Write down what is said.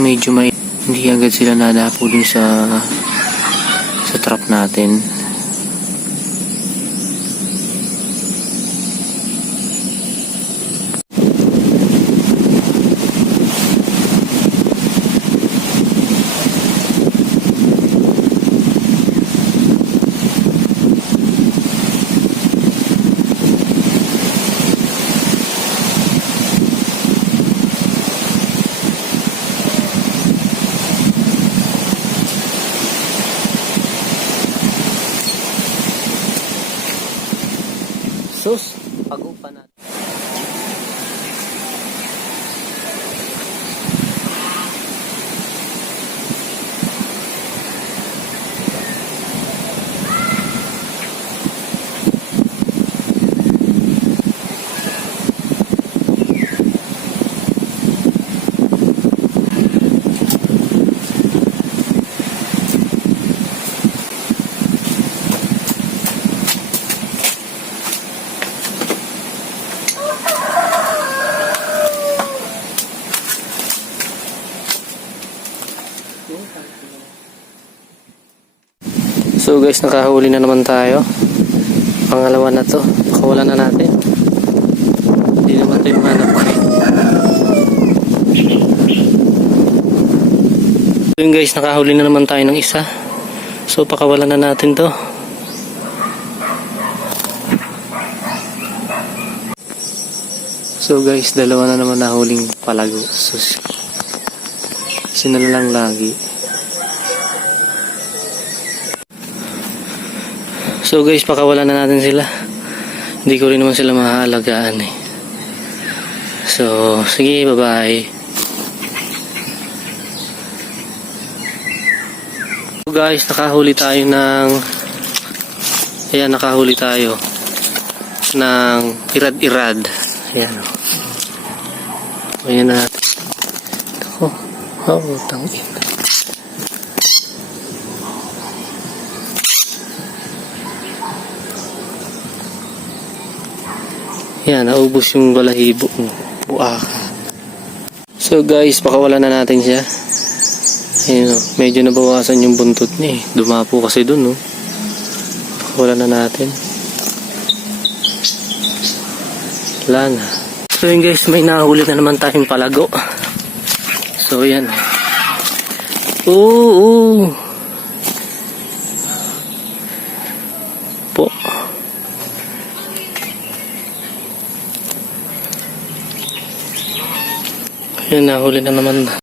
medyo may hindi agad sila nadapo dun sa trap natin. Sus, pag-upa natin. So guys, nakahuli na naman tayo. Pangalawa na to. Nakawalan na natin. Hindi naman ito yung hanap ko. So yun guys, nakahuli na naman tayo ng isa. So pakawalan na natin to. So guys, dalawa na naman nahuling palago. So sinala lang lagi. So guys, pakawalan na natin sila. Hindi ko rin naman sila mahaalagaan eh. So, sige, bye-bye. So guys, nakahuli tayo ng nakahuli tayo ng irad-irad. Ayan o. Ayan na natin. Tangin. Yan, naubos yung balahibo ng buaka. So guys, pakawalan na natin siya. Ayun, medyo nabawasan yung buntot niya eh. Dumapo kasi dun, no. Pakawalan na natin. Wala na. So yun guys, may nahuli na naman tayong palago. So yan. Oo. Po. Yan, nahuli na naman.